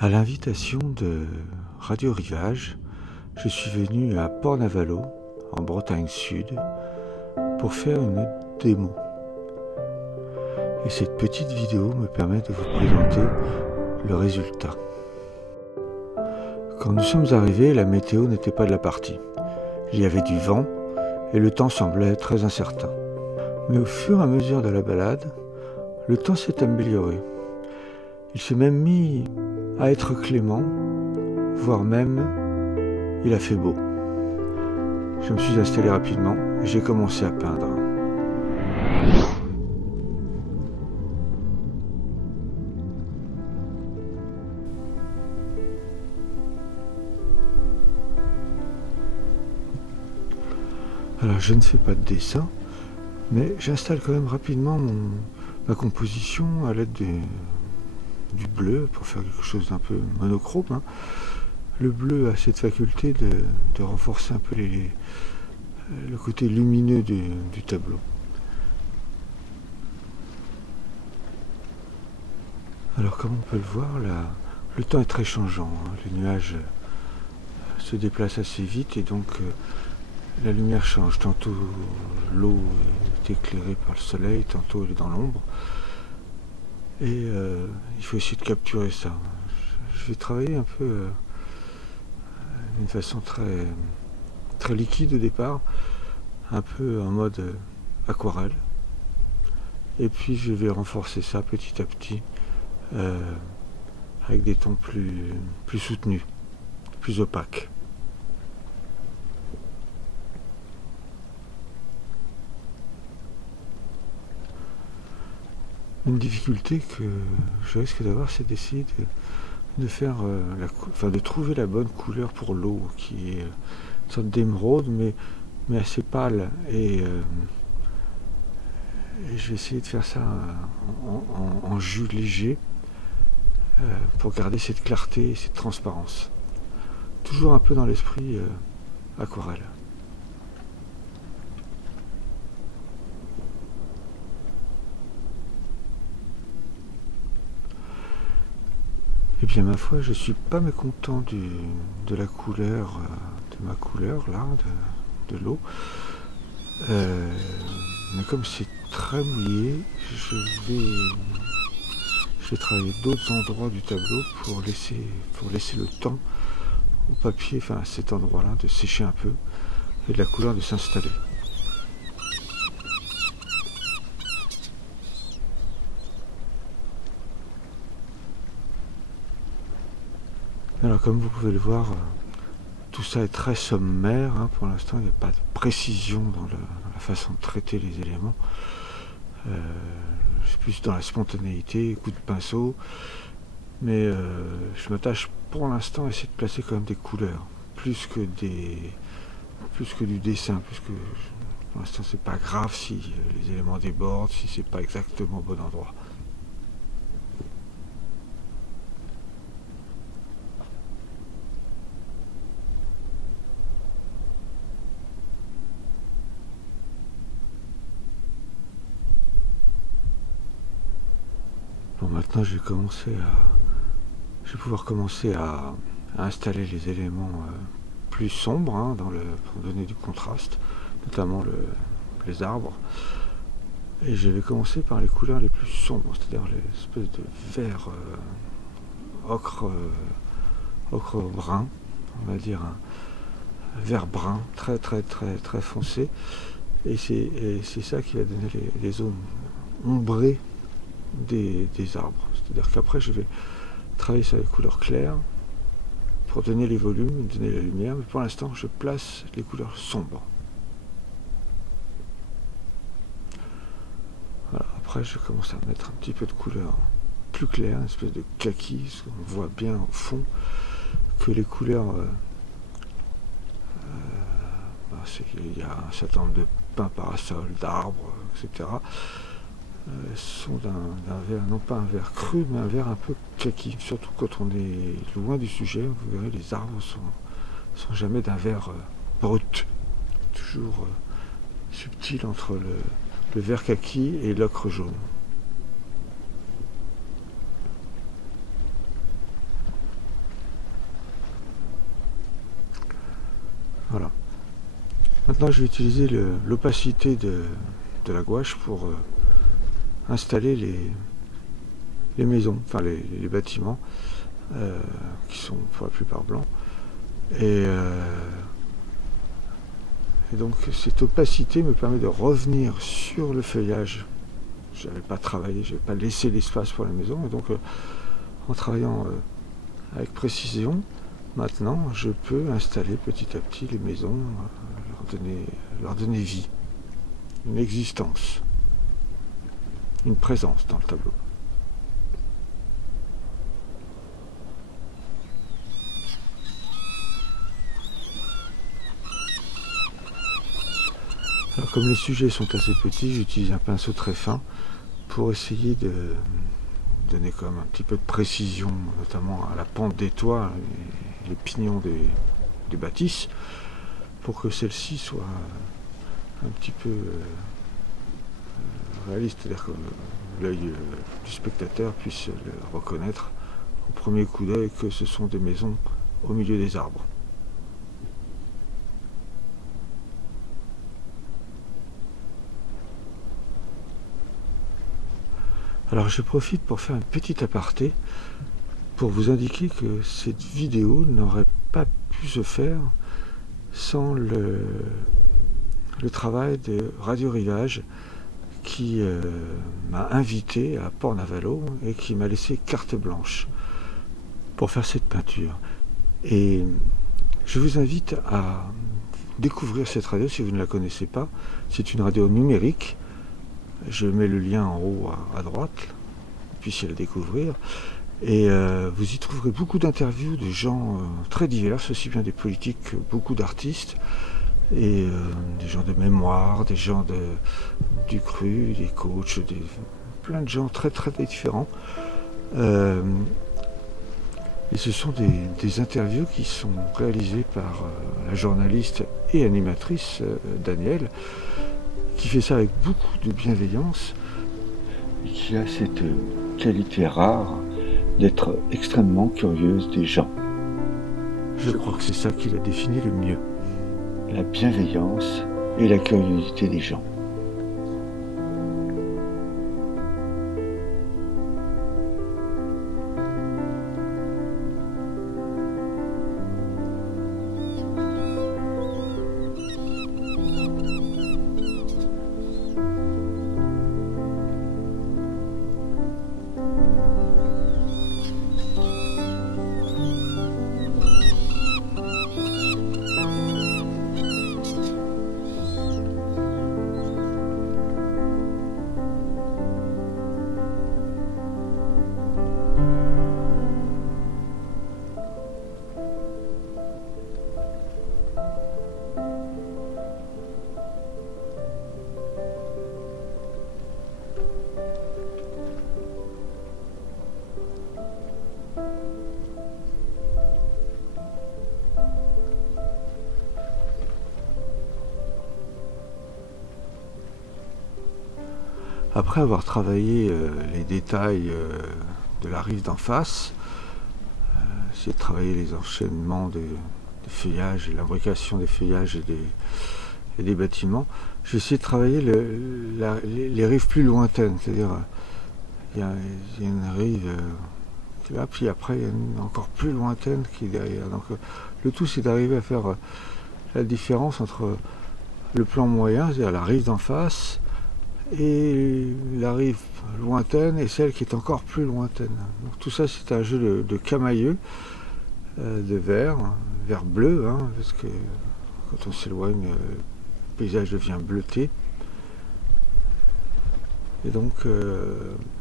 À l'invitation de Radio Rivage, je suis venu à Port-Navalo, en Bretagne Sud, pour faire une démo. Et cette petite vidéo me permet de vous présenter le résultat. Quand nous sommes arrivés, la météo n'était pas de la partie. Il y avait du vent et le temps semblait très incertain. Mais au fur et à mesure de la balade, le temps s'est amélioré. Il s'est même mis à être clément, voire même il a fait beau. Je me suis installé rapidement et j'ai commencé à peindre. Alors je ne fais pas de dessin, mais j'installe quand même rapidement ma composition à l'aide du bleu pour faire quelque chose d'un peu monochrome, hein. Le bleu a cette faculté de renforcer un peu le côté lumineux du tableau. Alors comme on peut le voir, le temps est très changeant, hein. Les nuages se déplacent assez vite et donc la lumière change. Tantôt l'eau est éclairée par le soleil, tantôt elle est dans l'ombre. Et il faut essayer de capturer ça. Je vais travailler un peu d'une façon très liquide au départ, un peu en mode aquarelle. Et puis je vais renforcer ça petit à petit avec des tons plus soutenus, plus opaques. Une difficulté que je risque d'avoir, c'est d'essayer de faire de trouver la bonne couleur pour l'eau, qui est une sorte d'émeraude, mais assez pâle. Et je vais essayer de faire ça en jus léger pour garder cette clarté et cette transparence. Toujours un peu dans l'esprit aquarelle. Eh bien ma foi, je suis pas mécontent de la couleur, de ma couleur là, de l'eau. Mais comme c'est très mouillé, je vais travailler d'autres endroits du tableau pour laisser le temps au papier, enfin à cet endroit-là, de sécher un peu et de la couleur de s'installer. Alors comme vous pouvez le voir, tout ça est très sommaire, hein. Pour l'instant il n'y a pas de précision dans la façon de traiter les éléments. Je suis plus dans la spontanéité, coup de pinceau, mais je m'attache pour l'instant à essayer de placer quand même des couleurs, plus que du dessin, pour l'instant c'est pas grave si les éléments débordent, si c'est pas exactement au bon endroit. Bon, maintenant je vais pouvoir commencer à installer les éléments plus sombres, hein, pour donner du contraste, notamment les arbres. Et je vais commencer par les couleurs les plus sombres, c'est-à-dire les espèces de vert ocre brun, on va dire un vert brun très foncé. Et c'est ça qui va donner les zones ombrées des arbres. C'est-à-dire qu'après je vais travailler sur les couleurs claires pour donner les volumes, donner la lumière, mais pour l'instant je place les couleurs sombres. Voilà, après je commence à mettre un petit peu de couleur plus claire, une espèce de kaki, parce qu'on voit bien au fond que les couleurs il y a un certain nombre de pins parasols, d'arbres, etc. Sont d'un vert, non pas un vert cru, mais un vert un peu kaki. Surtout quand on est loin du sujet, vous verrez, les arbres sont jamais d'un vert brut, toujours subtil entre le vert kaki et l'ocre jaune. Maintenant, je vais utiliser l'opacité de la gouache pour installer les maisons, enfin les bâtiments, qui sont pour la plupart blancs. Et donc cette opacité me permet de revenir sur le feuillage. Je n'avais pas travaillé, je n'avais pas laissé l'espace pour la maison. Et donc en travaillant avec précision, maintenant je peux installer petit à petit les maisons, leur donner vie, une existence, une présence dans le tableau. Alors, comme les sujets sont assez petits, j'utilise un pinceau très fin pour essayer de donner quand même un petit peu de précision, notamment à la pente des toits, les pignons des bâtisses, pour que celle-ci soit un petit peu réaliste, c'est-à-dire que l'œil du spectateur puisse le reconnaître au premier coup d'œil que ce sont des maisons au milieu des arbres. Alors je profite pour faire un petit aparté pour vous indiquer que cette vidéo n'aurait pas pu se faire sans le travail de Radio Rivage qui m'a invité à Port-Navalo et qui m'a laissé carte blanche pour faire cette peinture. Et je vous invite à découvrir cette radio si vous ne la connaissez pas. C'est une radio numérique. Je mets le lien en haut à droite, vous puissiez la découvrir. Et vous y trouverez beaucoup d'interviews de gens très divers, aussi bien des politiques que beaucoup d'artistes, et des gens de mémoire, des gens du cru, des coachs, plein de gens très très différents. Et ce sont des interviews qui sont réalisées par la journaliste et animatrice Danielle, qui fait ça avec beaucoup de bienveillance et qui a cette qualité rare d'être extrêmement curieuse des gens. Je crois que c'est ça qui la définit le mieux. La bienveillance et la curiosité des gens. Après avoir travaillé les détails de la rive d'en face, j'ai travaillé les enchaînements des feuillages, l'imbrication des feuillages et des bâtiments, j'ai essayé de travailler les rives plus lointaines, c'est-à-dire il y a une rive qui est là, puis après il y a une encore plus lointaine qui est derrière. Donc le tout c'est d'arriver à faire la différence entre le plan moyen, c'est-à-dire la rive d'en face, et la rive lointaine et celle qui est encore plus lointaine. Donc tout ça c'est un jeu de camailleux, de vert bleu, hein, parce que quand on s'éloigne, le paysage devient bleuté. Et donc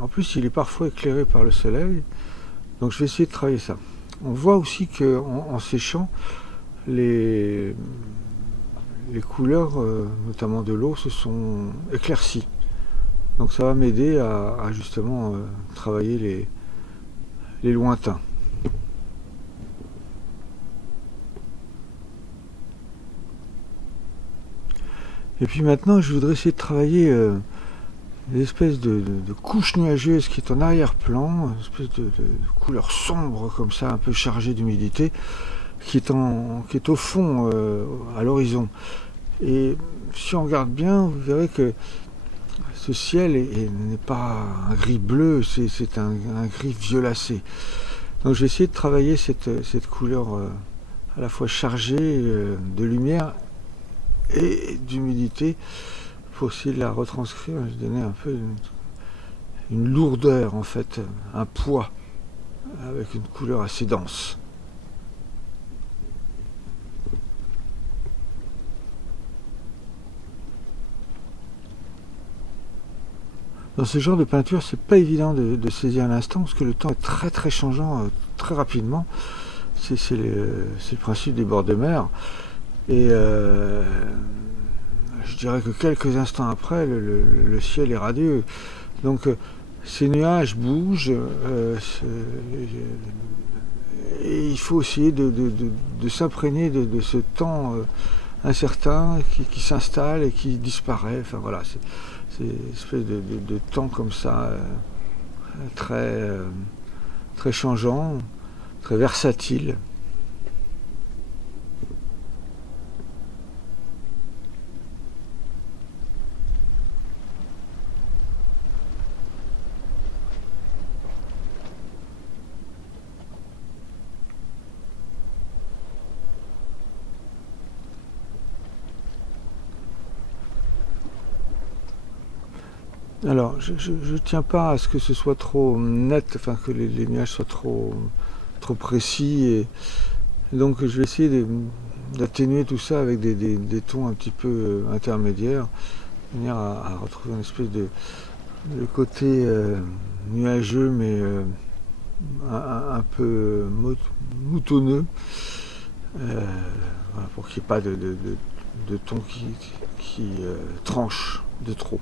en plus il est parfois éclairé par le soleil, donc je vais essayer de travailler ça. On voit aussi que en séchant, les couleurs, notamment de l'eau, se sont éclaircies. Donc ça va m'aider à justement travailler les lointains. Et puis maintenant, je voudrais essayer de travailler une espèce de couche nuageuse qui est en arrière-plan, une espèce de couleur sombre comme ça, un peu chargée d'humidité, qui est au fond, à l'horizon. Et si on regarde bien, vous verrez que ce ciel n'est pas un gris bleu, c'est un gris violacé. Donc j'ai essayé de travailler cette couleur à la fois chargée de lumière et d'humidité pour essayer de la retranscrire, je donnais un peu une lourdeur en fait, un poids avec une couleur assez dense. Dans ce genre de peinture, c'est pas évident de saisir l'instant parce que le temps est très très changeant très rapidement. C'est le principe des bords de mer. Et je dirais que quelques instants après, le ciel est radieux. Donc ces nuages bougent et il faut essayer de s'imprégner de ce temps incertain qui s'installe et qui disparaît. Enfin voilà, c'est une espèce de temps comme ça, très changeant, très versatile. Alors, je ne tiens pas à ce que ce soit trop net, enfin que les nuages soient trop précis. Et donc, je vais essayer d'atténuer tout ça avec des tons un petit peu intermédiaires, de manière à retrouver une espèce de côté nuageux, mais un peu moutonneux, voilà, pour qu'il n'y ait pas de ton qui tranche de trop.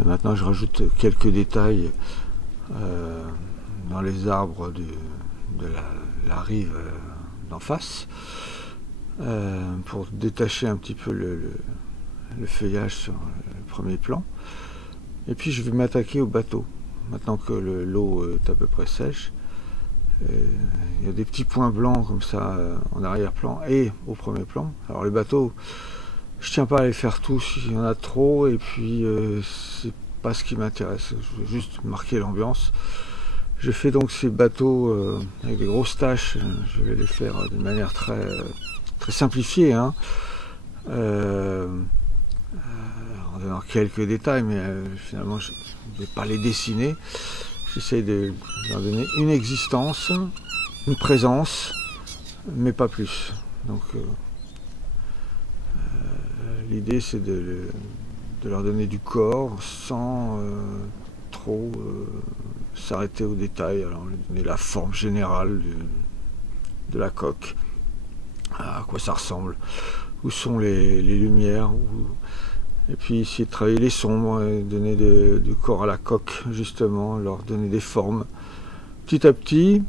Et maintenant, je rajoute quelques détails dans les arbres de la rive d'en face pour détacher un petit peu le feuillage sur le premier plan. Et puis, je vais m'attaquer au bateau. Maintenant que l'eau est à peu près sèche, il y a des petits points blancs comme ça en arrière-plan et au premier plan. Alors, les bateaux, je tiens pas à les faire tous, il y en a trop, et puis c'est pas ce qui m'intéresse, je veux juste marquer l'ambiance. Je fais donc ces bateaux avec des grosses taches, je vais les faire d'une manière très simplifiée, hein, en donnant quelques détails, mais finalement je ne vais pas les dessiner. J'essaie de leur donner une existence, une présence, mais pas plus. Donc l'idée c'est de leur donner du corps sans trop s'arrêter aux détails. Alors lui donner la forme générale de la coque, à quoi ça ressemble, où sont les lumières, et puis essayer de travailler les sombres et donner du corps à la coque, justement, leur donner des formes petit à petit,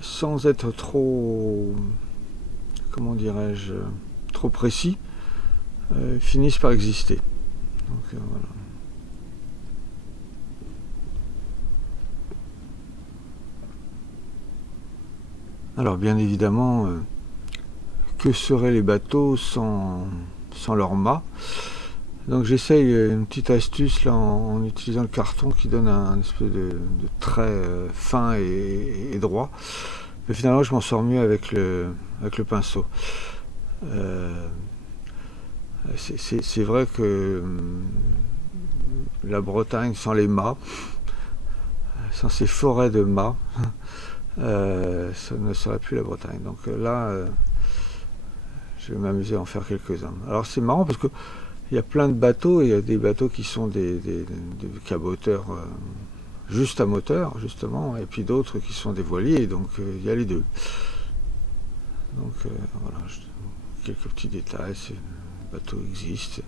sans être trop, comment dirais-je, trop précis, finissent par exister. Donc voilà. Alors bien évidemment, que seraient les bateaux sans leur mât? Donc j'essaye une petite astuce là en utilisant le carton qui donne un espèce de trait fin et droit. Mais finalement je m'en sors mieux avec le pinceau. C'est vrai que la Bretagne sans les mâts, sans ces forêts de mâts, ça ne serait plus la Bretagne. Donc là, je vais m'amuser à en faire quelques-uns. Alors c'est marrant parce que il y a plein de bateaux, il y a des bateaux qui sont des caboteurs juste à moteur, justement, et puis d'autres qui sont des voiliers, donc il y a les deux. Donc voilà, quelques petits détails, ce bateau existe.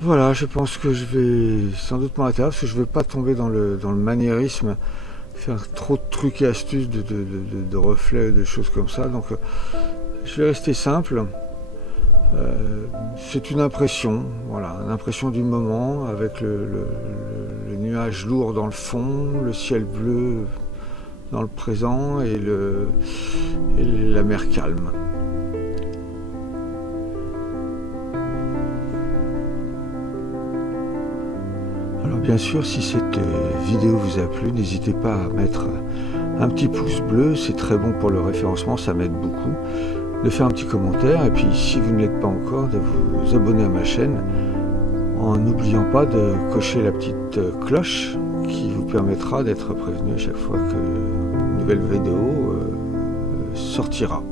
Voilà, je pense que je vais sans doute m'arrêter là, parce que je ne veux pas tomber dans le maniérisme faire trop de trucs et astuces, de reflets, de choses comme ça. Donc je vais rester simple. C'est une impression, voilà, une impression du moment avec le nuage lourd dans le fond, le ciel bleu dans le présent et la mer calme. Alors bien sûr, si cette vidéo vous a plu, n'hésitez pas à mettre un petit pouce bleu, c'est très bon pour le référencement, ça m'aide beaucoup. De faire un petit commentaire et puis si vous ne l'êtes pas encore, de vous abonner à ma chaîne en n'oubliant pas de cocher la petite cloche qui vous permettra d'être prévenu à chaque fois qu'une nouvelle vidéo sortira.